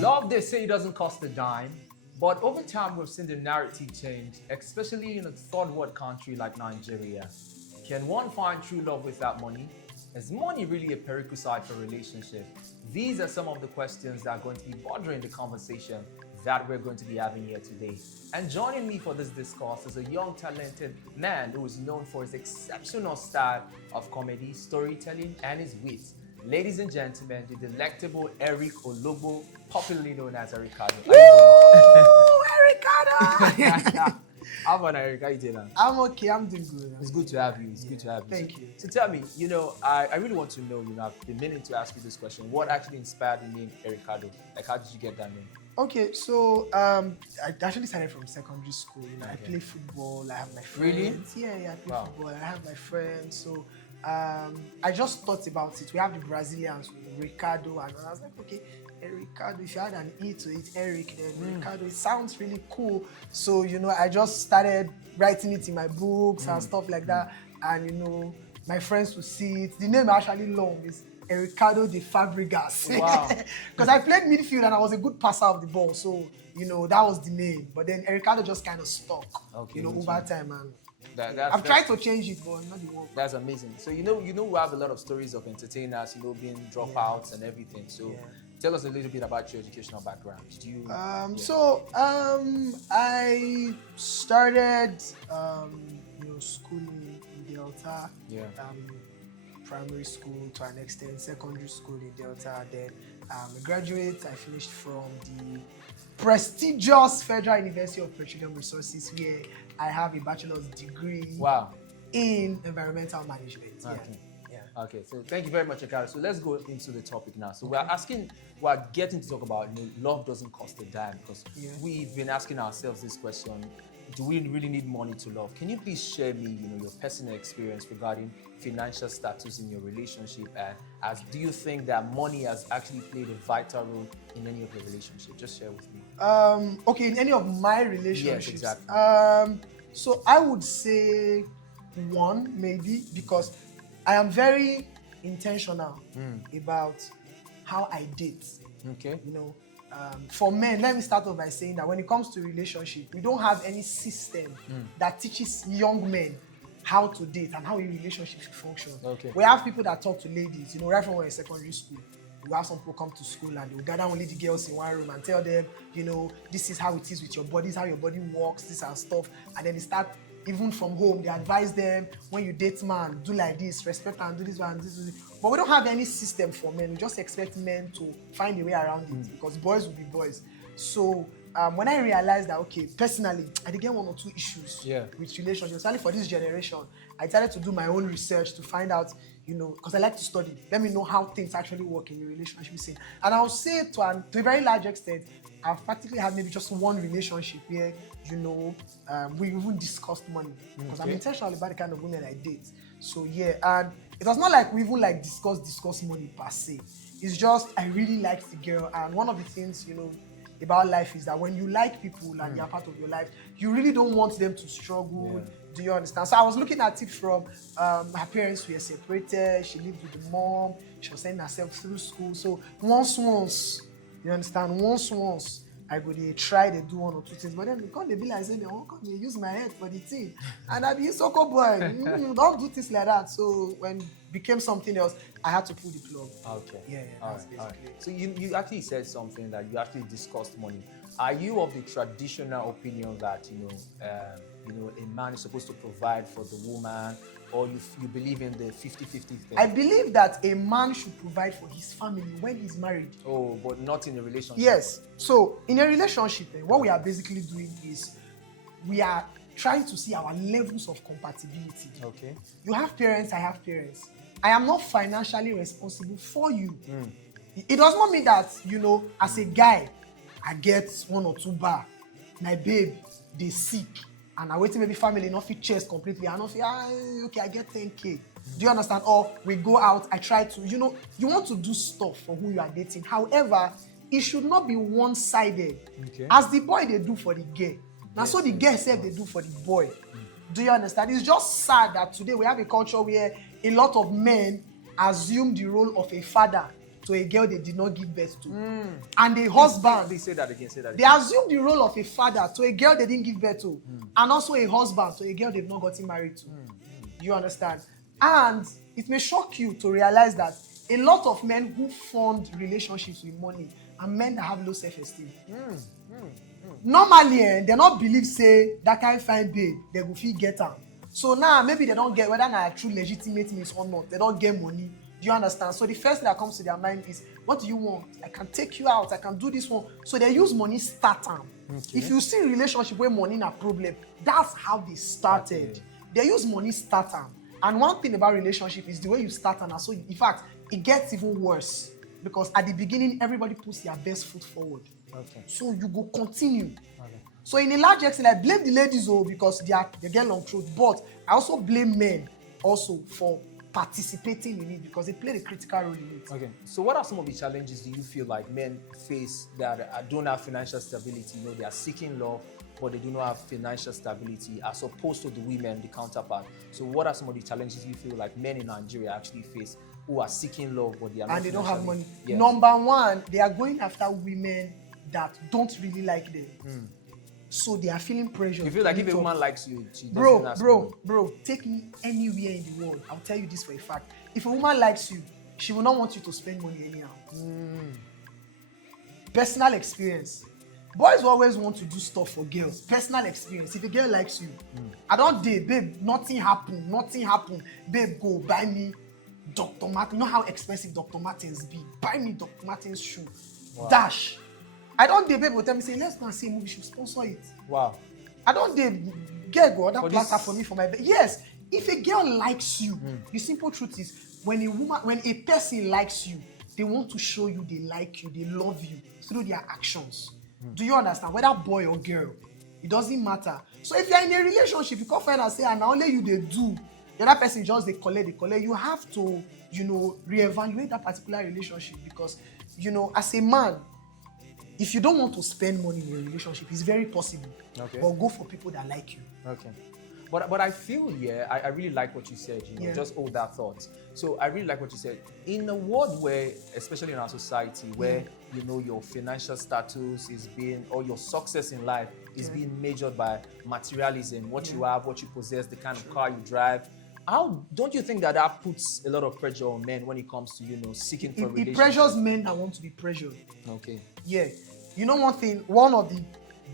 Love, they say, doesn't cost a dime. But over time, we've seen the narrative change, especially in a third world country like Nigeria. Can one find true love without money? Is money really a prerequisite for a relationship? These are some of the questions that are going to be bothering the conversation that we're going to be having here today. And joining me for this discourse is a young, talented man who is known for his exceptional style of comedy, storytelling, and his wit. Ladies and gentlemen, the delectable Eric Ologbo, popularly known as Ericardo. Woo! Ericardo! How about Eric? How you doing? I'm okay. I'm doing good. It's good to have you. It's good to have you. Thank you. So tell me, I really want to know, I've been meaning to ask you this question. What actually inspired the name Ericardo? Like, how did you get that name? Okay, so I actually started from secondary school. I Okay. play football. I have my Really? friends. Yeah, I play Wow. football. I have my friends. So I just thought about it. We have the Brazilians, Ricardo, and I was like, okay, Ricardo. If you had an E to it, Eric, then Ricardo. It sounds really cool. So I just started writing it in my books and stuff like that. And my friends would see it. The name actually long is Ericardo de Fabregas. Wow. Because I played midfield and I was a good passer of the ball. So, that was the name. But then Ericardo just kind of stuck, Okay, over time. And That's I've tried to change it, but not the work. That's amazing. So we have a lot of stories of entertainers, being dropouts and everything. So Yeah. tell us a little bit about your educational background. Did you? I started, school in Delta. Yeah. Primary school to an extent, secondary school in Delta. Then a graduate. I finished from the prestigious Federal University of Petroleum Resources, where I have a bachelor's degree Wow. in environmental management. Okay. Yeah. Okay, so thank you very much, Ericardo. So let's go into the topic now. So we're getting to talk about love doesn't cost a dime, because we've been asking ourselves this question: do we really need money to love? Can you please share me, your personal experience regarding financial status in your relationship, and do you think that money has actually played a vital role in any of your relationships? Just share with me. Okay, in any of my relationships. Yes, exactly. So I would say one, maybe, because I am very intentional about how I date. Okay. For men, let me start off by saying that when it comes to relationship, we don't have any system that teaches young men how to date and how a relationship should function. Okay. We have people that talk to ladies, right from when we're in secondary school. We have some people come to school and they'll gather only the girls in one room and tell them, this is how it is with your body, this is how your body works, this and stuff. And then they start, even from home, they advise them, when you date man, do like this, respect and do this one, this. But we don't have any system for men. We just expect men to find a way around it because boys will be boys. So when I realized that, okay, personally, I did get one or two issues with relationships, especially for this generation, I decided to do my own research to find out, because I like to study. Let me know how things actually work in the relationship scene. And I'll say to a very large extent, I've practically had maybe just one relationship where, we even discussed money. Because I'm intentional about the kind of women I date. So and it was not like we even discuss money per se. It's just I really liked the girl, and one of the things, about life is that when you like people and they're part of your life, you really don't want them to struggle. Yeah. Do you understand? So I was looking at it from her parents were separated. She lived with the mom. She was sending herself through school. So once, you understand? Once, I go they try to do one or two things, but then because they be like saying they won't come, they use my head for the thing, and I be so-called boy. Don't do things like that. So when it became something else, I had to pull the plug. Okay. Yeah. That's basically it. So you actually said something that you actually discussed money. Are you of the traditional opinion that a man is supposed to provide for the woman, or you believe in the 50-50 thing? I believe that a man should provide for his family when he's married. Oh, but not in a relationship. Yes. So in a relationship, what we are basically doing is we are trying to see our levels of compatibility. Okay. You have parents, I have parents. I am not financially responsible for you. It does not mean that, as a guy, I get 1 or 2 bar. My babe, they sick. And I wait maybe family not fit chest completely. I not feel, okay, I get 10K. Do you understand? Or we go out, I try to, you want to do stuff for who you are dating. However, it should not be one-sided. Okay. As the boy they do for the girl. Now, so the girl said they do for the boy. Do you understand? It's just sad that today we have a culture where a lot of men assume the role of a father to a girl they did not give birth to. And a husband, Please say that again. they assume the role of a father to a girl they didn't give birth to, and also a husband to a girl they've not gotten married to. Do you understand? And it may shock you to realize that a lot of men who fund relationships with money are men that have low self-esteem. Normally, they not believe say that kind fine babe, they will feel get am. So now maybe they don't get whether na true legitimate means or not. They don't get money. Do you understand? So the first thing that comes to their mind is, what do you want? I can take you out. I can do this one. So they use money start time. Okay. If you see relationship where money is a problem, that's how they started. Okay. They use money start time. And one thing about relationship is the way you start and so in fact it gets even worse because at the beginning everybody puts their best foot forward. Okay. So you go continue. Okay. So in a large extent, I blame the ladies because they get long throat, but I also blame men also for participating in it because they play a critical role in it. Okay. So what are some of the challenges do you feel like men face that don't have financial stability? You know, they are seeking love, but they do not have financial stability as opposed to the women, the counterpart. So what are some of the challenges you feel like men in Nigeria actually face who are seeking love, but they are not and they don't have money? Yes. Number one, they are going after women that don't really like them. So they are feeling pressure. You feel like if a woman likes you, she doesn't ask bro, take me anywhere in the world. I'll tell you this for a fact. If a woman likes you, she will not want you to spend money anyhow. Personal experience. Boys will always want to do stuff for girls. Personal experience. If a girl likes you, I don't date, babe, nothing happen. Babe, go buy me Dr. Martens. You know how expensive Dr. Martens be? Buy me Dr. Martens shoe. Wow. Dash. I don't date, babe will tell me, say, let's go and see a movie, should sponsor it. Wow. I don't date, girl go order platter for me for my bed. Yes, if a girl likes you, the simple truth is, when a person likes you, they want to show you they like you, they love you through their actions. Do you understand? Whether boy or girl, it doesn't matter. So if you're in a relationship, you come find and say, and only you they do, the other person just they collect. You have to, reevaluate that particular relationship because, as a man, if you don't want to spend money in a relationship, it's very possible. Okay. But go for people that like you. Okay. But I feel, I really like what you said, just hold that thought. So I really like what you said. In a world where, especially in our society, where, your financial status is being, or your success in life is being measured by materialism, what you have, what you possess, the kind of car you drive, how don't you think that puts a lot of pressure on men when it comes to, seeking for relationships? It pressures men that want to be pressured. Okay. Yeah. You know one of the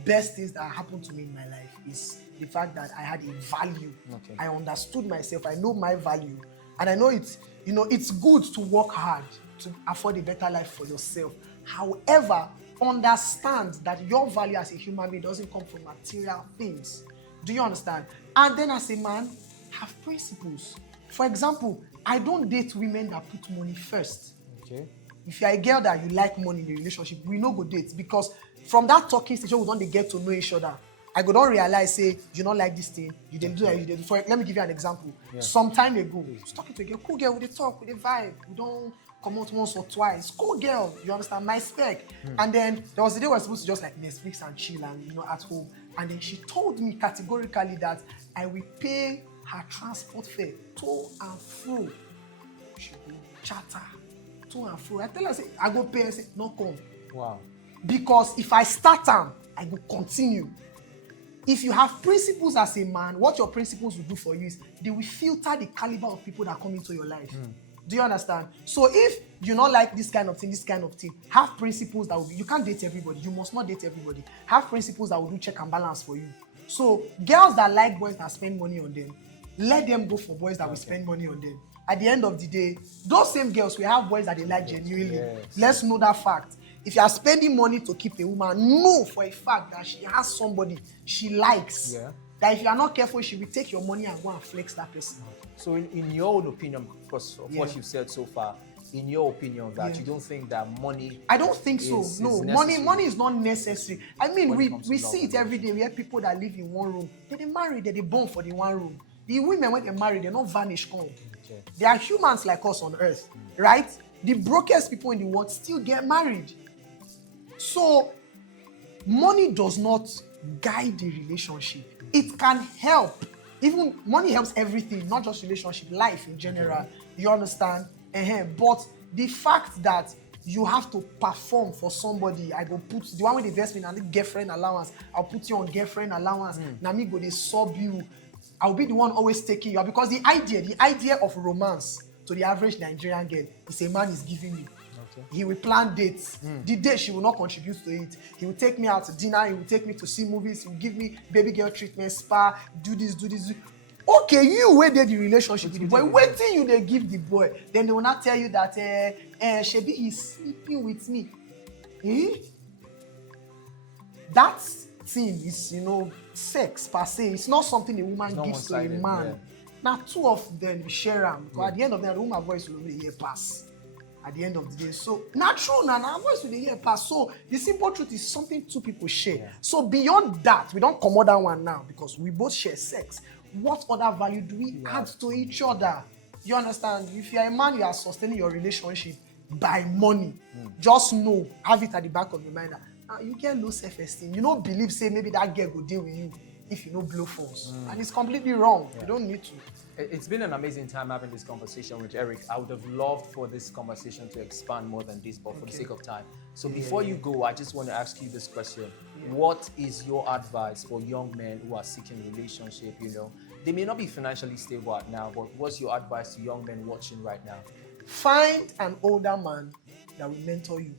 best things that happened to me in my life is the fact that I had a value. Okay. I understood myself. I know my value. And I know it's good to work hard to afford a better life for yourself. However, understand that your value as a human being doesn't come from material things. Do you understand? And then as a man, have principles. For example, I don't date women that put money first. Okay. If you're a girl that you like money in a relationship, we no go date because from that talking stage, we don't get to know each other. I go don't realize, say, you don't like this thing, you didn't do that, you didn't. Let me give you an example. Yeah. Some time ago, I was talking to a girl, cool girl, we talk, we vibe, we don't come out once or twice. Cool girl, you understand, my spec. And then there was a day we were supposed to just like Netflix and chill and at home. And then she told me categorically that I will pay her transport fare to and fro. She will chatter to and fro. I tell her, say, I go pay, I say, no come. Wow. Because if I start them, I will continue. If you have principles as a man, what your principles will do for you is they will filter the caliber of people that come into your life. Do you understand? So if you not like this kind of thing, have principles that will be, you can't date everybody. You must not date everybody. Have principles that will do check and balance for you. So girls that like boys that spend money on them, let them go for boys that will spend money on them. At the end of the day, those same girls will have boys that they like genuinely. Yes. Let's know that fact. If you are spending money to keep a woman, know for a fact that she has somebody she likes. Yeah. That if you are not careful, she will take your money and go and flex that person. So in your own opinion, because of what you've said so far, in your opinion, that you don't think that money... I don't think so. No, money is not necessary. I mean, we see it every day. We have people that live in one room. They marry, they born for the one room. The women, when they marry, they not vanish come. Okay. They are humans like us on earth, right? The brokest people in the world still get married. So, money does not guide the relationship. It can help. Even money helps everything, not just relationship, life in general. You understand? But the fact that you have to perform for somebody, I go put the one with the investment and the girlfriend allowance, I'll put you on girlfriend allowance, now me go they sub you, I'll be the one always taking you, because the idea of romance to the average Nigerian girl is a man is giving you. Okay. He will plan dates. The day she will not contribute to it. He will take me out to dinner, he will take me to see movies, he will give me baby girl treatment, spa, do this. Okay, you where did the relationship with the boy? Wait till you they give the boy. Then they will not tell you that Shebi is sleeping with me. That thing is, sex per se. It's not something a woman gives to a man. Yeah. Now, two of them share them. Because at the end of the day, the woman voice will only hear pass. At the end of the day. So, not true, now voice will hear pass. So, the simple truth is something two people share. Yeah. So, beyond that, we don't come on that one now because we both share sex. What other value do we add to each other? You understand? If you're a man, you are sustaining your relationship by money. Just know, have it at the back of your mind that you get low self-esteem. You don't believe, say, maybe that girl will deal with you if you know blow force. And it's completely wrong. You don't need to. It's been an amazing time having this conversation with Eric. I would have loved for this conversation to expand more than this, but for the sake of time. So before you go, I just want to ask you this question. What is your advice for young men who are seeking relationship? They may not be financially stable right now, but what's your advice to young men watching right now? Find an older man that will mentor you.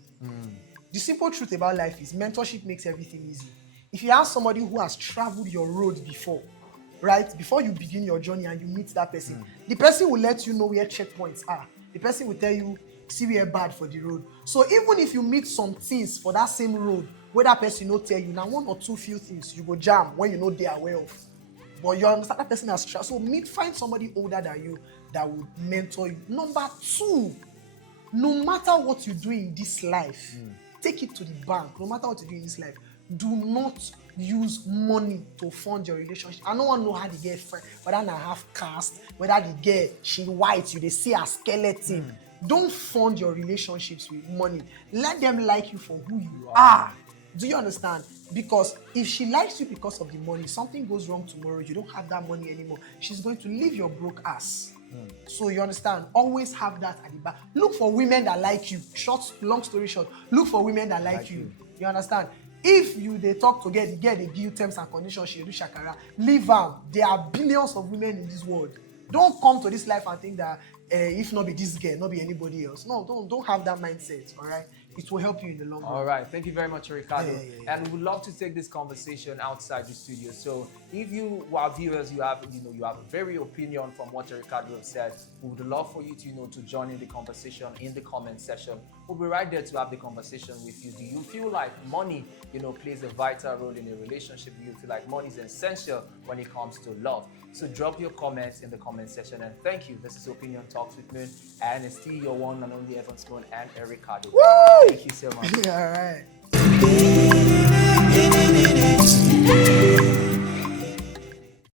The simple truth about life is mentorship makes everything easy. If you have somebody who has traveled your road before, right? Before you begin your journey and you meet that person, the person will let you know where checkpoints are. The person will tell you, see where bad for the road. So even if you meet some things for that same road, where that person will tell you, now one or two few things you go jam when you know they are aware of. But you understand that person has traveled. So find somebody older than you that will mentor you. Number two, no matter what you do in this life, take it to the bank. No matter what you do in this life, do not use money to fund your relationship. I don't want to know how the girl friend, whether they have caste, whether the girl she white, they see a skeleton. Don't fund your relationships with money. Let them like you for who you are. Do you understand? Because if she likes you because of the money, something goes wrong tomorrow, you don't have that money anymore, she's going to leave your broke ass. So you understand? Always have that at the back. Look for women that like you. Long story short, look for women that like you. You understand? If they talk to get they give you terms and conditions, she do shakara, leave her. There are billions of women in this world. Don't come to this life and think that if not be this girl, not be anybody else. No, don't have that mindset, all right? It will help you in the long run. All right. Thank you very much, Ericardo. And we would love to take this conversation outside the studio. So if you, our viewers, you have a very opinion from what Ericardo has said, we would love for you to join in the conversation in the comment section. We'll be right there to have the conversation with you. Do you feel like money, plays a vital role in a relationship? Do you feel like money is essential when it comes to love? So drop your comments in the comment section, and thank you. This is Opinion Talks with Moon, and it's still your one and only Evan Spoon and Ericardo. Woo! Thank you so much. All right.